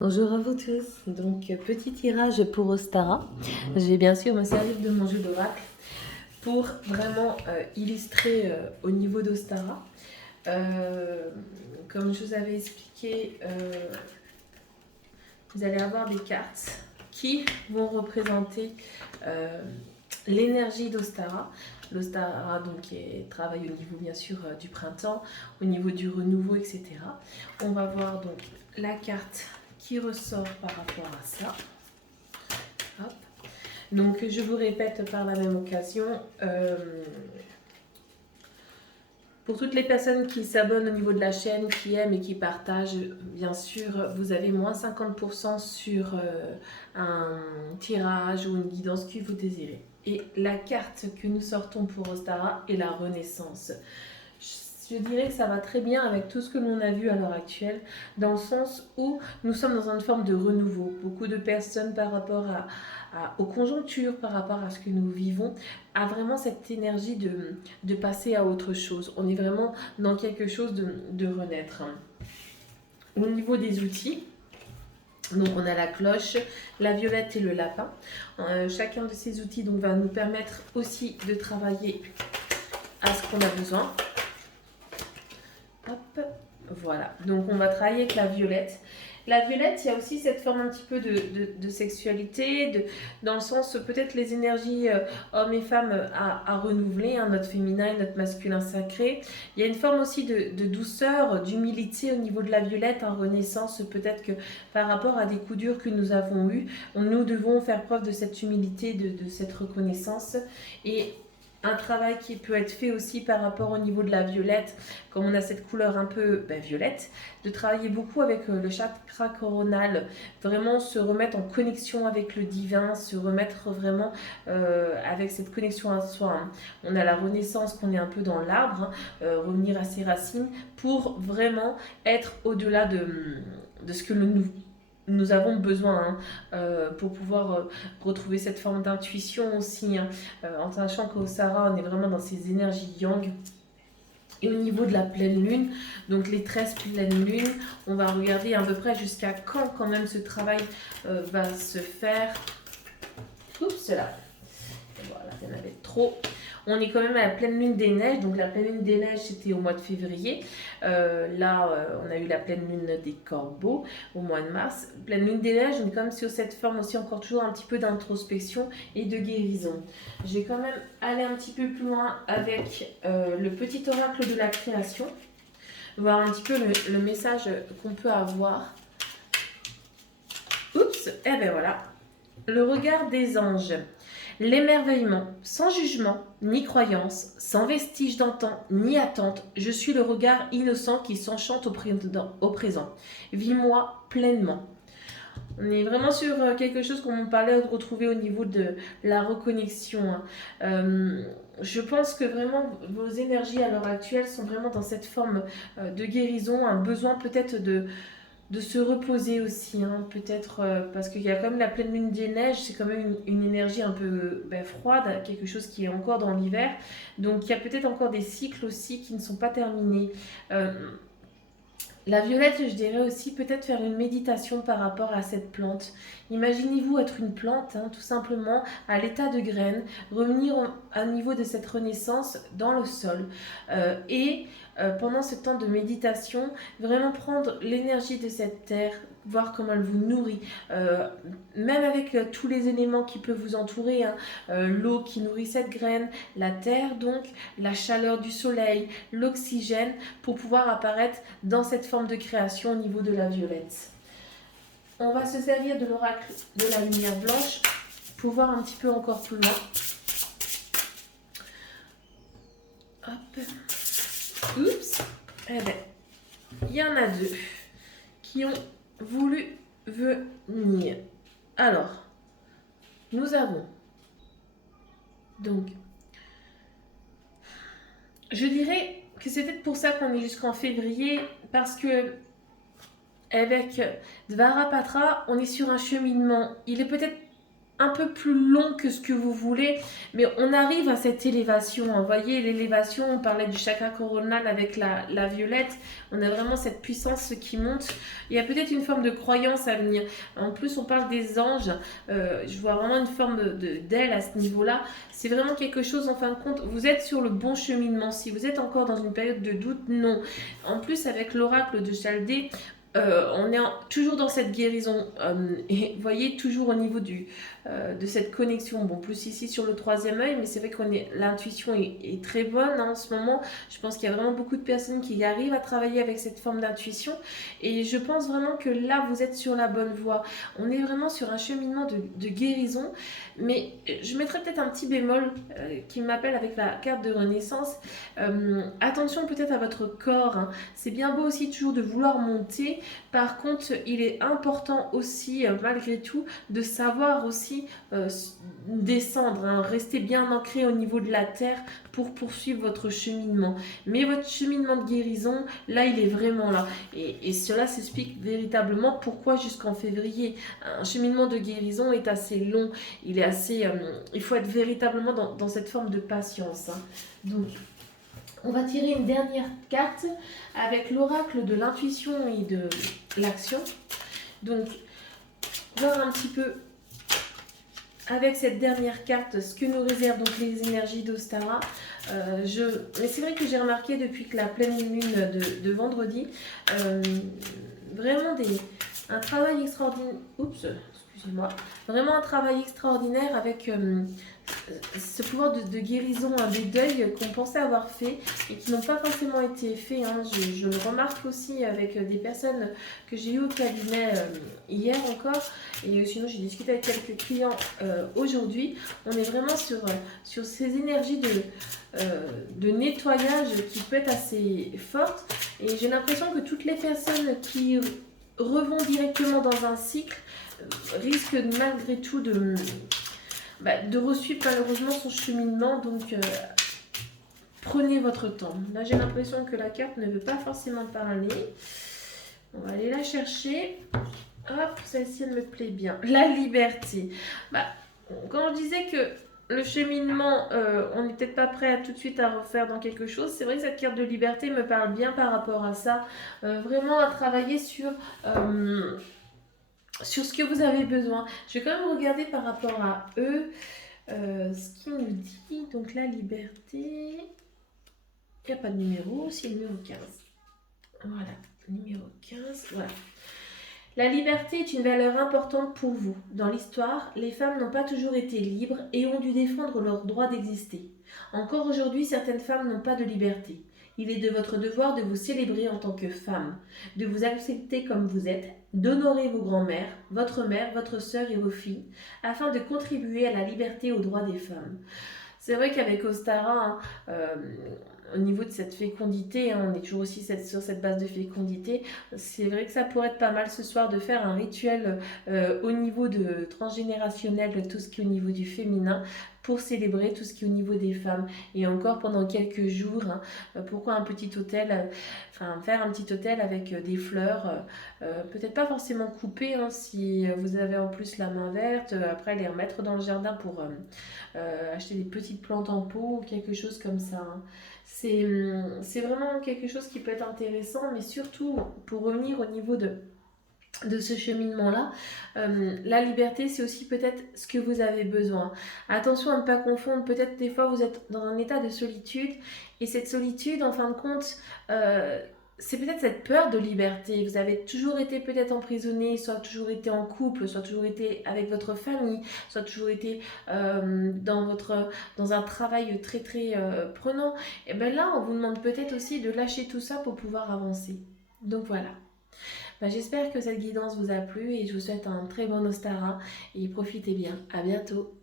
Bonjour à vous tous. Donc, petit tirage pour Ostara. Je vais bien sûr me servir de mon jeu d'oracle pour vraiment illustrer au niveau d'Ostara. Euh, Comme je vous avais expliqué, vous allez avoir des cartes qui vont représenter euh, l'énergie d'Ostara. L'Ostara donc travaille au niveau bien sûr du printemps, au niveau du renouveau, etc. On va voir donc la carte qui ressort par rapport à ça. Hop. Donc je vous répète par la même occasion, pour toutes les personnes qui s'abonnent au niveau de la chaîne, qui aiment et qui partagent, bien sûr, vous avez moins 50% sur un tirage ou une guidance que vous désirez. Et la carte que nous sortons pour Ostara est la Renaissance. Je dirais que ça va très bien avec tout ce que l'on a vu à l'heure actuelle, dans le sens où nous sommes dans une forme de renouveau. Beaucoup de personnes par rapport aux conjonctures, par rapport à ce que nous vivons, a vraiment cette énergie de passer à autre chose. On est vraiment dans quelque chose de renaître. Au niveau des outils, donc on a la cloche, la violette et le lapin. Chacun de ces outils donc, va nous permettre aussi de travailler à ce qu'on a besoin. Hop, voilà. Donc on va travailler avec la violette. La violette, il y a aussi cette forme un petit peu de sexualité, dans le sens peut-être les énergies hommes et femmes à renouveler, hein, notre féminin et notre masculin sacré. Il y a une forme aussi de douceur, d'humilité au niveau de la violette, en renaissance, peut-être que par rapport à des coups durs que nous avons eus, nous devons faire preuve de cette humilité, de cette reconnaissance. Et un travail qui peut être fait aussi par rapport au niveau de la violette, comme on a cette couleur un peu violette, de travailler beaucoup avec le chakra coronal, vraiment se remettre en connexion avec le divin, se remettre vraiment avec cette connexion à soi. Hein. On a la renaissance qu'on est un peu dans l'arbre, revenir à ses racines pour vraiment être au-delà de ce que nous avons besoin pour pouvoir retrouver cette forme d'intuition aussi, hein, en sachant qu'au Sahara, on est vraiment dans ces énergies yang. Et au niveau de la pleine lune, donc les 13 pleines lunes, on va regarder à peu près jusqu'à quand même ce travail va se faire. Oups, là. Voilà, il y en avait trop. On est quand même à la pleine lune des neiges. Donc la pleine lune des neiges, c'était au mois de février. On a eu la pleine lune des corbeaux au mois de mars. Pleine lune des neiges, on est quand même sur cette forme aussi encore toujours un petit peu d'introspection et de guérison. Je vais quand même aller un petit peu plus loin avec le petit oracle de la création. Voir un petit peu le message qu'on peut avoir. Oups, et ben voilà. Le regard des anges. L'émerveillement, sans jugement, ni croyance, sans vestige d'antan, ni attente, je suis le regard innocent qui s'enchante au présent. Vis-moi pleinement. On est vraiment sur quelque chose qu'on parlait de retrouver au niveau de la reconnexion. Hein. Je pense que vraiment vos énergies à l'heure actuelle sont vraiment dans cette forme de guérison, un besoin peut-être de se reposer aussi, hein, peut-être parce qu'il y a quand même la pleine lune des neiges, c'est quand même une énergie un peu froide, quelque chose qui est encore dans l'hiver, donc il y a peut-être encore des cycles aussi qui ne sont pas terminés. Euh, la violette, je dirais aussi peut-être faire une méditation par rapport à cette plante. Imaginez-vous être une plante, hein, tout simplement, à l'état de graine, revenir à niveau de cette renaissance dans le sol. Pendant ce temps de méditation, vraiment prendre l'énergie de cette terre, voir comment elle vous nourrit, même avec tous les éléments qui peuvent vous entourer, hein, l'eau qui nourrit cette graine, la terre donc, la chaleur du soleil, l'oxygène, pour pouvoir apparaître dans cette forme de création au niveau de la violette. On va se servir de l'oracle de la lumière blanche pour voir un petit peu encore plus loin. Hop. Oups. Eh ben, il y en a deux qui ont voulu venir. Alors, nous avons donc, je dirais que c'est peut-être pour ça qu'on est jusqu'en février, parce que avec Dvarapatra, on est sur un cheminement. Il est peut-être un peu plus long que ce que vous voulez, mais on arrive à cette élévation. Vous voyez, l'élévation, on parlait du chakra coronal avec la violette, on a vraiment cette puissance qui monte. Il y a peut-être une forme de croyance à venir. En plus, on parle des anges, je vois vraiment une forme d'aile à ce niveau-là. C'est vraiment quelque chose, en fin de compte, vous êtes sur le bon cheminement. Si vous êtes encore dans une période de doute, non. En plus, avec l'oracle de Chaldée, on est toujours dans cette guérison et vous voyez toujours au niveau de cette connexion, bon plus ici sur le troisième œil, mais c'est vrai qu'on l'intuition est très bonne en ce moment. Je pense qu'il y a vraiment beaucoup de personnes qui arrivent à travailler avec cette forme d'intuition et je pense vraiment que là vous êtes sur la bonne voie. On est vraiment sur un cheminement de guérison, mais je mettrais peut-être un petit bémol qui m'appelle avec la carte de renaissance. Attention peut-être à votre corps, hein. C'est bien beau aussi toujours de vouloir monter. Par contre, il est important aussi, malgré tout, de savoir aussi descendre, hein, rester bien ancré au niveau de la terre pour poursuivre votre cheminement. Mais votre cheminement de guérison, là, il est vraiment là. Et cela s'explique véritablement pourquoi jusqu'en février. Un cheminement de guérison est assez long. Il est assez, il faut être véritablement dans cette forme de patience, hein. Donc, on va tirer une dernière carte avec l'oracle de l'intuition et de l'action. Donc, voir un petit peu avec cette dernière carte ce que nous réservent donc les énergies d'Ostara. Mais c'est vrai que j'ai remarqué depuis que la pleine lune de vendredi, vraiment un travail extraordinaire. Oups, excusez-moi. Vraiment un travail extraordinaire avec ce pouvoir de guérison, des deuils qu'on pensait avoir fait et qui n'ont pas forcément été faits, hein. Je le remarque aussi avec des personnes que j'ai eues au cabinet hier encore, et sinon j'ai discuté avec quelques clients aujourd'hui. On est vraiment sur ces énergies de nettoyage qui peut être assez fortes, et j'ai l'impression que toutes les personnes qui revont directement dans un cycle risquent malgré tout de resuivre malheureusement son cheminement. Donc prenez votre temps. Là j'ai l'impression que la carte ne veut pas forcément parler. On va aller la chercher. Hop, celle-ci elle me plaît bien. La liberté. Quand je disais que le cheminement, on n'est peut-être pas prêt à tout de suite à refaire dans quelque chose, c'est vrai que cette carte de liberté me parle bien par rapport à ça. Vraiment à travailler sur ce que vous avez besoin. Je vais quand même regarder par rapport à eux ce qu'il nous dit. Donc la liberté, il n'y a pas de numéro, c'est le numéro 15. Voilà, numéro 15, voilà. La liberté est une valeur importante pour vous. Dans l'histoire, les femmes n'ont pas toujours été libres et ont dû défendre leur droit d'exister. Encore aujourd'hui, certaines femmes n'ont pas de liberté. Il est de votre devoir de vous célébrer en tant que femme, de vous accepter comme vous êtes, d'honorer vos grands-mères, votre mère, votre sœur et vos filles, afin de contribuer à la liberté et aux droits des femmes. C'est vrai qu'avec Ostara, hein, au niveau de cette fécondité, hein, on est toujours aussi sur cette base de fécondité. C'est vrai que ça pourrait être pas mal ce soir de faire un rituel au niveau de transgénérationnel, de tout ce qui est au niveau du féminin, pour célébrer tout ce qui est au niveau des femmes. Et encore pendant quelques jours, hein, pourquoi un petit hôtel, faire un petit hôtel avec des fleurs, peut-être pas forcément coupées, hein, si vous avez en plus la main verte, après les remettre dans le jardin pour acheter des petites plantes en pot ou quelque chose comme ça, hein. C'est vraiment quelque chose qui peut être intéressant, mais surtout pour revenir au niveau de ce cheminement-là, la liberté, c'est aussi peut-être ce que vous avez besoin. Attention à ne pas confondre, peut-être des fois vous êtes dans un état de solitude, et cette solitude, en fin de compte, c'est peut-être cette peur de liberté. Vous avez toujours été peut-être emprisonné, soit toujours été en couple, soit toujours été avec votre famille, soit toujours été dans un travail très très prenant. Et bien là, on vous demande peut-être aussi de lâcher tout ça pour pouvoir avancer. Donc voilà. J'espère que cette guidance vous a plu et je vous souhaite un très bon Ostara et profitez bien. À bientôt.